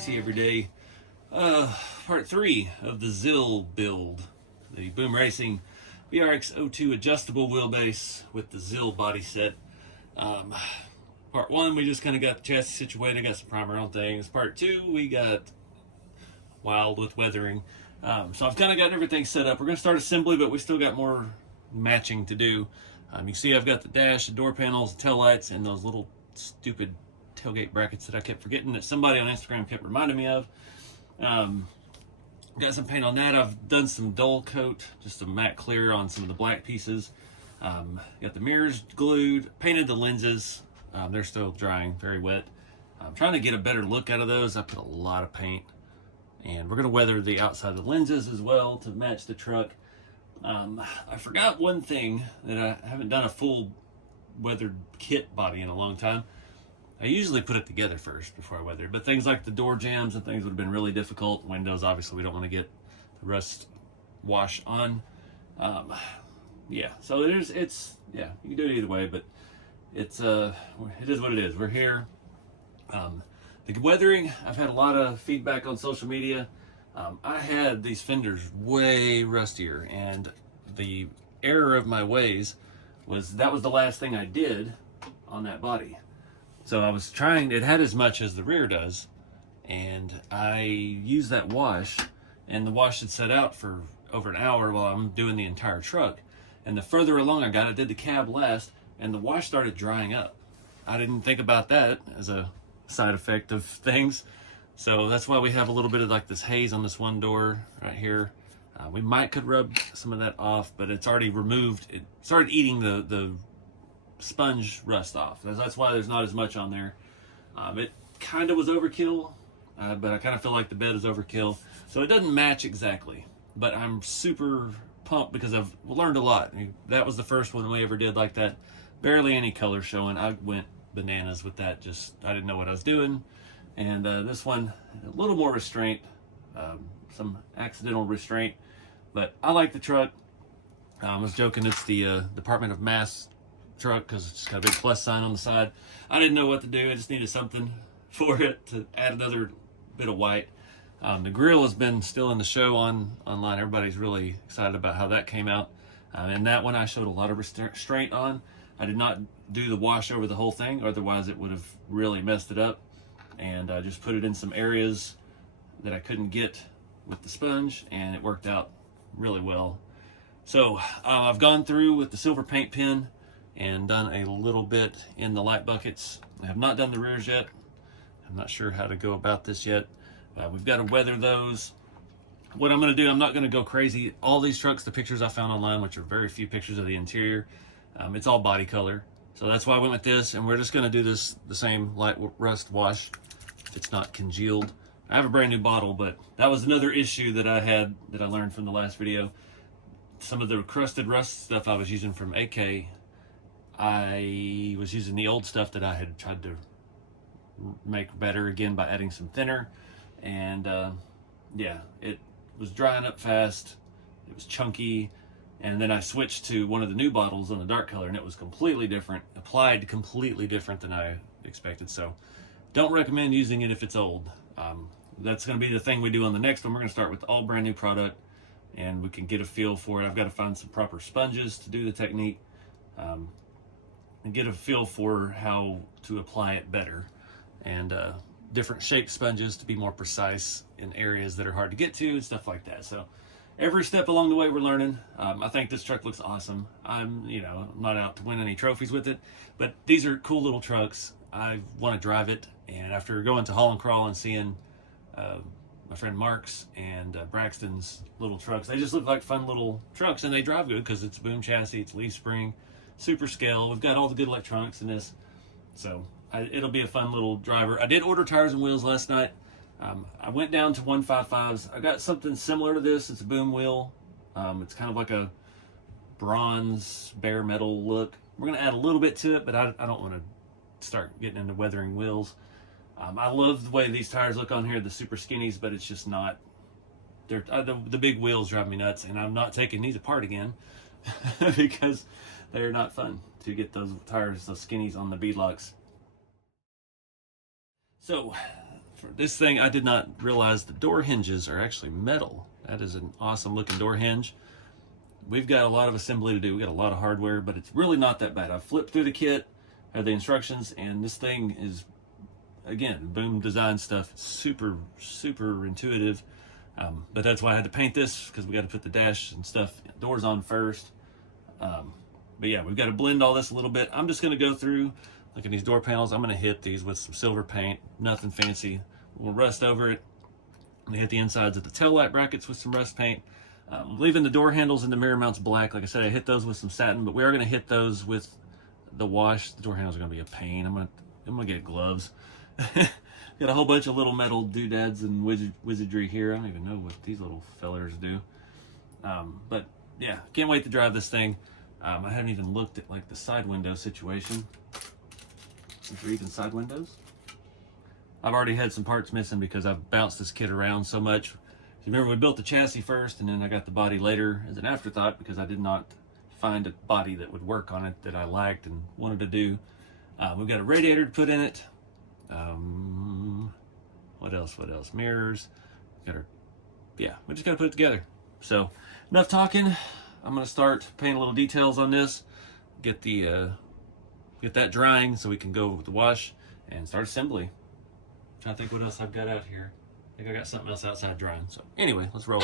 RC every day. Part 3 of the ZIL build, the Boom Racing BRX02 adjustable wheelbase with the ZIL body set. Part 1, we just kind of got the chassis situated, got some primer on things. Part 2, we got wild with weathering. So I've kind of got everything set up. We're going to start assembly, but we still got more matching to do. You can see I've got the dash, the door panels, the tail lights, and those little stupid tailgate brackets that I kept forgetting that somebody on Instagram kept reminding me of. Got some paint on that. I've done some dull coat, just a matte clear on some of the black pieces. Got the mirrors glued, painted the lenses. They're still drying, very wet. I'm trying to get a better look out of those. I put a lot of paint, and we're going to weather the outside of the lenses as well to match the truck. I forgot one thing, that I haven't done a full weathered kit body in a long time. I usually put it together first before I weather it, but things like the door jambs and things would have been really difficult. Windows, obviously, we don't want to get the rust wash on. Yeah, so you can do it either way, but it is what it is. We're here. The weathering, I've had a lot of feedback on social media. I had these fenders way rustier, and the error of my ways was that was the last thing I did on that body. So I was trying, it had as much as the rear does, and I used that wash, and the wash had set out for over an hour while I'm doing the entire truck. And the further along I got, I did the cab last, and the wash started drying up. I didn't think about that as a side effect of things. So that's why we have a little bit of like this haze on this one door right here. We could rub some of that off, but it's already removed. It started eating the sponge rust off. That's why there's not as much on there. It kind of was overkill, but I kind of feel like the bed is overkill. So it doesn't match exactly, but I'm super pumped because I've learned a lot. That was the first one we ever did like that. Barely any color showing. I went bananas with that. I didn't know what I was doing. And this one, a little more restraint, some accidental restraint, but I like the truck. I was joking, it's the Department of Mass truck because it's got a big plus sign on the side. I didn't know what to do. I just needed something for it to add another bit of white. The grill has been still in the show online. Everybody's really excited about how that came out. And that one I showed a lot of restraint on. I did not do the wash over the whole thing, otherwise it would have really messed it up. And I just put it in some areas that I couldn't get with the sponge, and it worked out really well. So I've gone through with the silver paint pen and done a little bit in the light buckets. I have not done the rears yet. I'm not sure how to go about this yet. We've got to weather those. What I'm going to do, I'm not going to go crazy. All these trucks, the pictures I found online, which are very few pictures of the interior, it's all body color. So that's why I went with this, and we're just going to do this the same light rust wash if it's not congealed. I have a brand new bottle, but that was another issue that I had that I learned from the last video. Some of the crusted rust stuff I was using from AK, I was using the old stuff that I had tried to make better again by adding some thinner. And yeah, it was drying up fast. It was chunky. And then I switched to one of the new bottles on the dark color, and it was completely different, applied completely different than I expected. So don't recommend using it if it's old. That's going to be the thing we do on the next one. We're going to start with all brand new product, and we can get a feel for it. I've got to find some proper sponges to do the technique, and get a feel for how to apply it better, and different shaped sponges to be more precise in areas that are hard to get to and stuff like that. So every step along the way we're learning. I think this truck looks awesome. I'm not out to win any trophies with it, but these are cool little trucks. I want to drive it, and after going to Haul and Crawl and seeing my friend Mark's and Braxton's little trucks, they just look like fun little trucks, and they drive good because it's boom chassis, it's leaf spring, super scale. We've got all the good electronics in this, so it'll be a fun little driver. I did order tires and wheels last night. I went down to 155s. I got something similar to this. It's a boom wheel. It's kind of like a bronze bare metal look. We're going to add a little bit to it, but I don't want to start getting into weathering wheels. I love the way these tires look on here, the super skinnies, but it's just not. The big wheels drive me nuts, and I'm not taking these apart again because they're not fun to get those tires, those skinnies on the beadlocks. So for this thing, I did not realize the door hinges are actually metal. That is an awesome looking door hinge. We've got a lot of assembly to do. We got a lot of hardware, but it's really not that bad. I flipped through the kit, had the instructions, and this thing is, again, Boom design stuff, super, super intuitive. But that's why I had to paint this, because we got to put the dash and stuff, doors on first. But yeah, we've got to blend all this a little bit. I'm just going to go through, look at these door panels. I'm going to hit these with some silver paint, nothing fancy. We'll rust over it. I'm going to hit the insides of the tail light brackets with some rust paint. Leaving the door handles and the mirror mounts black. Like I said, I hit those with some satin, but we are going to hit those with the wash. The door handles are going to be a pain. I'm gonna get gloves. Got a whole bunch of little metal doodads and wizardry here. I don't even know what these little fellers do. But yeah, can't wait to drive this thing. I haven't even looked at like the side window situation. Since we're even side windows, I've already had some parts missing because I've bounced this kit around so much. Remember, we built the chassis first, and then I got the body later as an afterthought because I did not find a body that would work on it that I liked and wanted to do. We've got a radiator to put in it. What else? Mirrors. Yeah, we just got to put it together. So, enough talking. I'm going to start painting little details on this. Get that drying so we can go with the wash and start assembly. I'm trying to think what else I've got out here. I think I got something else outside drying. So anyway, let's roll.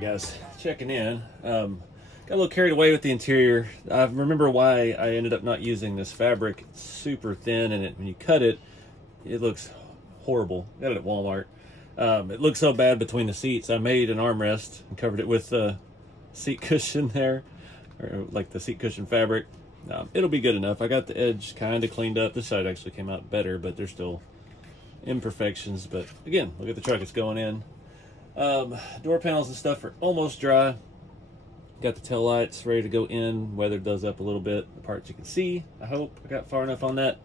Guys, checking in. Got a little carried away with the interior. I remember why I ended up not using this fabric. It's super thin, and when you cut it, it looks horrible. Got it at Walmart. It looks so bad between the seats. I made an armrest and covered it with seat cushion there, or like the seat cushion fabric. It'll be good enough. I got the edge kind of cleaned up. This side actually came out better, but there's still imperfections. But again, look at the truck it's going in. Door panels and stuff are almost dry. Got the tail lights ready to go in. Weathered those up a little bit. The parts you can see. I hope I got far enough on that.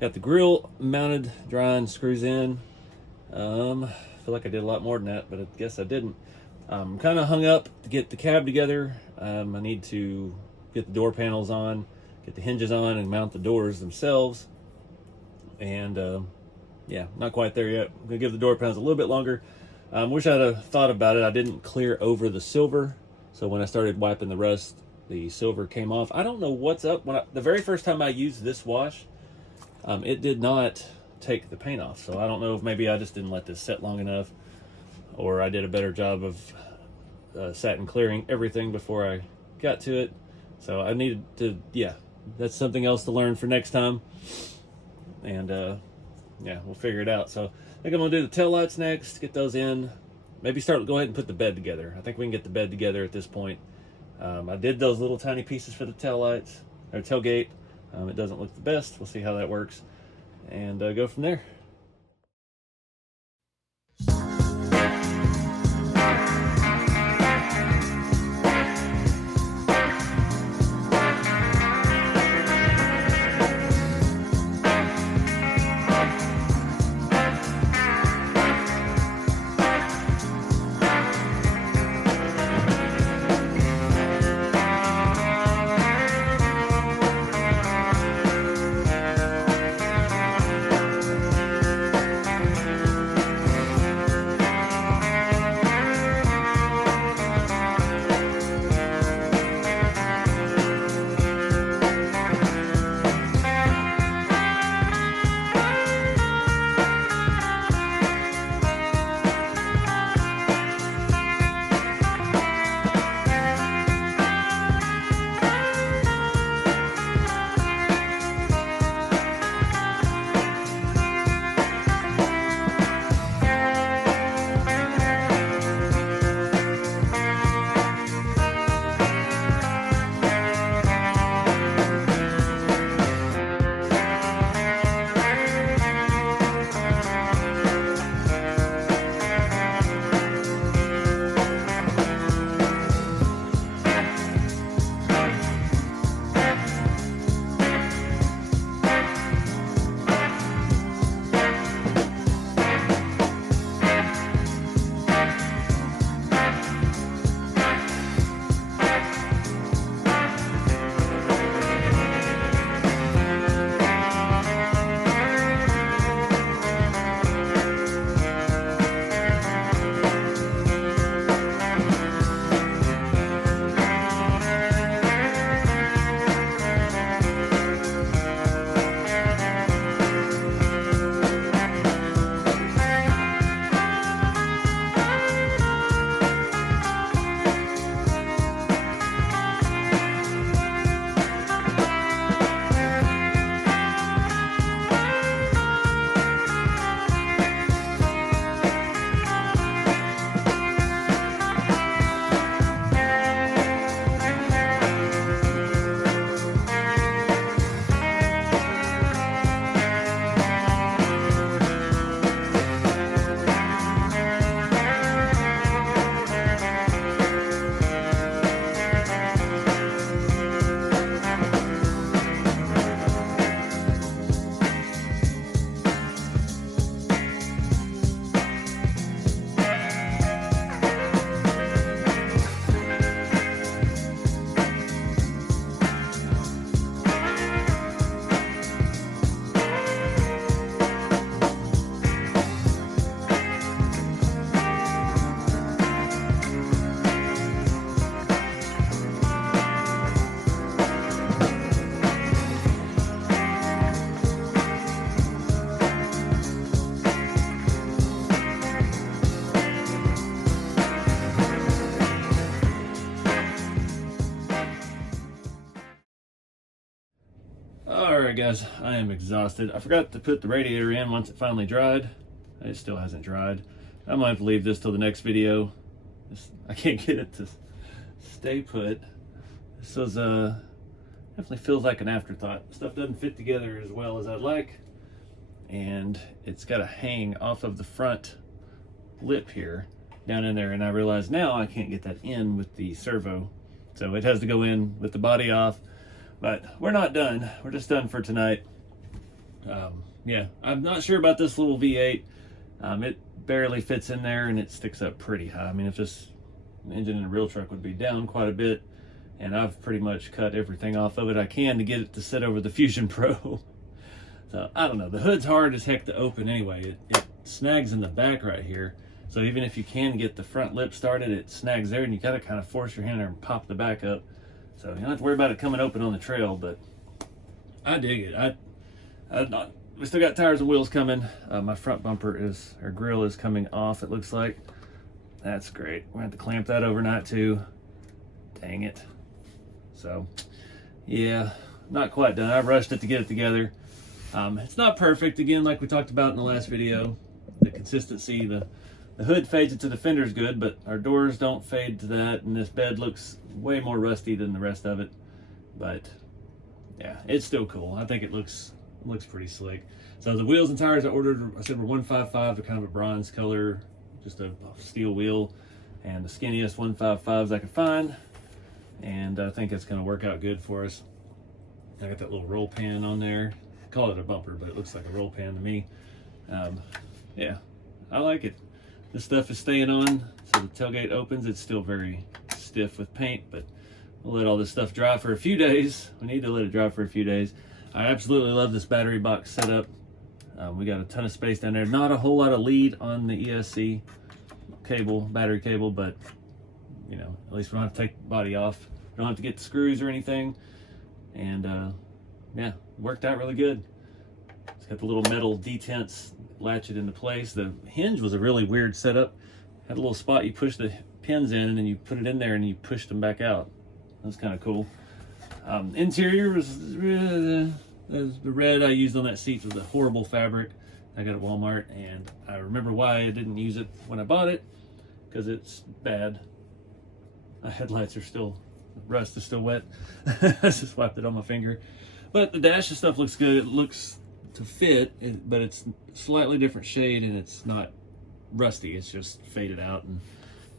Got the grill mounted, drying, screws in. I feel like I did a lot more than that, but I guess I didn't. I'm kind of hung up to get the cab together. I need to get the door panels on, get the hinges on, and mount the doors themselves. And yeah, not quite there yet. I'm gonna give the door panels a little bit longer. Wish I'd have thought about it. I didn't clear over the silver, so when I started wiping the rust the silver came off. I don't know what's up. The very first time I used this wash, it did not take the paint off. So I don't know if maybe I just didn't let this set long enough, or I did a better job of satin clearing everything before I got to it. So I needed to, yeah, that's something else to learn for next time. And yeah, we'll figure it out. So I think I'm gonna do the tail lights next, get those in, maybe go ahead and put the bed together. I think we can get the bed together at this point. I did those little tiny pieces for the tail lights, or tailgate. It doesn't look the best. We'll see how that works and go from there. Alright guys, I am exhausted. I forgot to put the radiator in once it finally dried. It still hasn't dried. I might have to leave this till the next video. I can't get it to stay put. This was definitely feels like an afterthought. Stuff doesn't fit together as well as I'd like. And it's got to hang off of the front lip here down in there, and I realize now I can't get that in with the servo. So it has to go in with the body off. But we're not done. We're just done for tonight. Yeah, I'm not sure about this little V8. It barely fits in there and it sticks up pretty high. I mean, if this engine in a real truck would be down quite a bit, and I've pretty much cut everything off of it I can to get it to sit over the Fusion Pro. So I don't know. The hood's hard as heck to open anyway. It snags in the back right here. So even if you can get the front lip started, it snags there, and you got to kind of force your hand there and pop the back up. So you don't have to worry about it coming open on the trail, but I dig it. We still got tires and wheels coming. My front bumper or grill is coming off, it looks like. That's great. We're gonna have to clamp that overnight too. Dang it. So yeah, not quite done. I rushed it to get it together. It's not perfect, again, like we talked about in the last video. The consistency, the hood fades it to the fender's good, but our doors don't fade to that, and this bed looks way more rusty than the rest of it. But yeah, it's still cool. I think it looks pretty slick. So the wheels and tires I ordered, I said, were 155. They're kind of a bronze color, just a steel wheel, and the skinniest 155s I could find. And I think it's going to work out good for us. I got that little roll pan on there. I call it a bumper, but it looks like a roll pan to me. Yeah, I like it. This stuff is staying on, so the tailgate opens. It's still very stiff with paint, but we'll let all this stuff dry for a few days. We need to let it dry for a few days. I absolutely love this battery box setup. We got a ton of space down there. Not a whole lot of lead on the ESC cable, battery cable, but you know, at least we don't have to take the body off. Don't have to get the screws or anything. And yeah, worked out really good. It's got the little metal detents, latch it into place. The hinge was a really weird setup. Had a little spot you push the pins in, and then you put it in there and you pushed them back out. That's kind of cool. Interior was the red I used on that seat was a horrible fabric I got at Walmart, and I remember why I didn't use it when I bought it, because it's bad. My headlights are still, rust is still wet. I just wiped it on my finger. But the dash and stuff looks good. It looks to fit, but it's slightly different shade, and it's not rusty. It's just faded out, and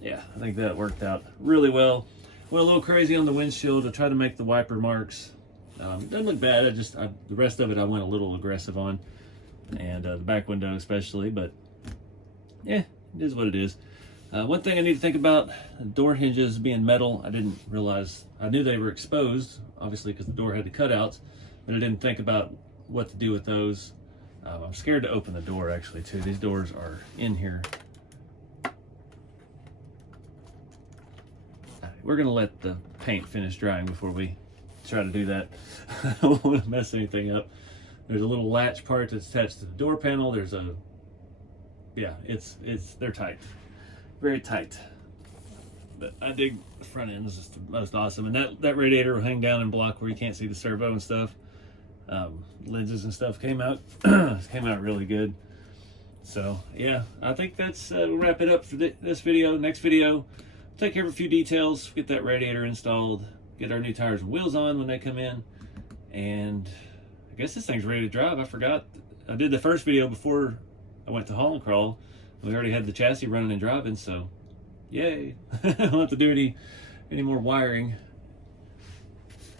yeah, I think that worked out really well. Went a little crazy on the windshield to try to make the wiper marks. Doesn't look bad. The rest of it I went a little aggressive on, and the back window especially. But yeah, it is what it is. One thing I need to think about: door hinges being metal. I didn't realize. I knew they were exposed, obviously, because the door had the cutouts, but I didn't think about what to do with those. I'm scared to open the door actually too. These doors are in here. We're gonna let the paint finish drying before we try to do that. I don't want to mess anything up. There's a little latch part that's attached to the door panel. There's a, yeah, they're tight, very tight. But I dig the front end is just the most awesome. And that radiator will hang down and block where you can't see the servo and stuff. Lenses and stuff came out really good. So yeah, I think that's we'll wrap it up for this video. Next video, take care of a few details, get that radiator installed, get our new tires and wheels on when they come in, and I guess this thing's ready to drive. I forgot, I did the first video before I went to haul and crawl. We already had the chassis running and driving, so yay. I don't have to do any more wiring.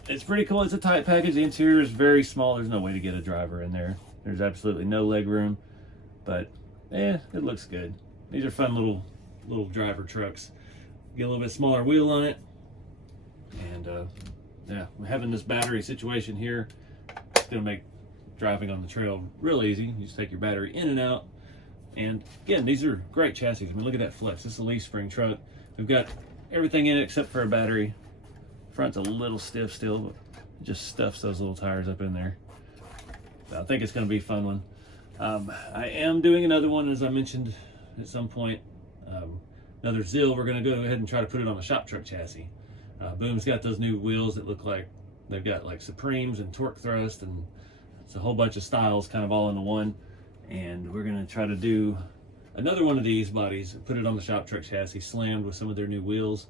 It's pretty cool. It's a tight package. The interior is very small. There's no way to get a driver in there. There's absolutely no leg room, but yeah, it looks good. These are fun little driver trucks. Get a little bit smaller wheel on it, and yeah, having this battery situation here, it's gonna make driving on the trail real easy. You just take your battery in and out, and again, these are great chassis. I mean, look at that flex. This is a leaf spring truck. We've got everything in it except for a battery. Front's a little stiff still, but it just stuffs those little tires up in there. But I think it's gonna be a fun one. I am doing another one, as I mentioned at some point. Another Zill. We're going to go ahead and try to put it on a shop truck chassis. Boom's got those new wheels that look like they've got like Supremes and torque thrust, and it's a whole bunch of styles kind of all into one. And we're going to try to do another one of these bodies, put it on the shop truck chassis, slammed with some of their new wheels,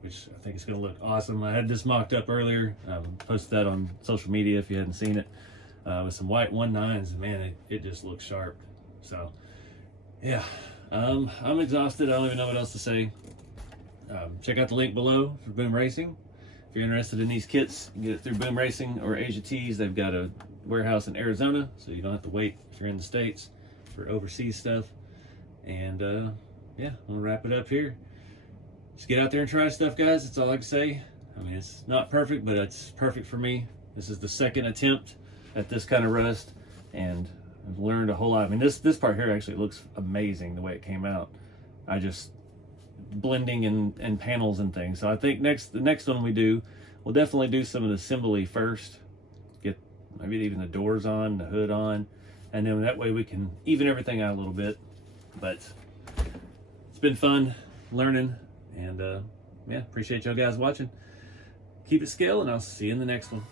which I think is going to look awesome. I had this mocked up earlier. Posted that on social media if you hadn't seen it, with some white 1.9s, and man, it just looks sharp. So yeah. I'm exhausted. I don't even know what else to say. Check out the link below for Boom Racing. If you're interested in these kits, you can get it through Boom Racing or Asia Tees. They've got a warehouse in Arizona, so you don't have to wait if you're in the States for overseas stuff. And yeah, I'm gonna wrap it up here. Just get out there and try stuff, guys. That's all I can say. I mean, it's not perfect, but it's perfect for me. This is the second attempt at this kind of rust, and I've learned a whole lot. I mean, this part here actually looks amazing the way it came out. I just blending and panels and things. So I think the next one we do, we'll definitely do some of the assembly first, get maybe even the doors on, the hood on, and then that way we can even everything out a little bit. But it's been fun learning, and yeah, appreciate y'all guys watching. Keep it scale, and I'll see you in the next one.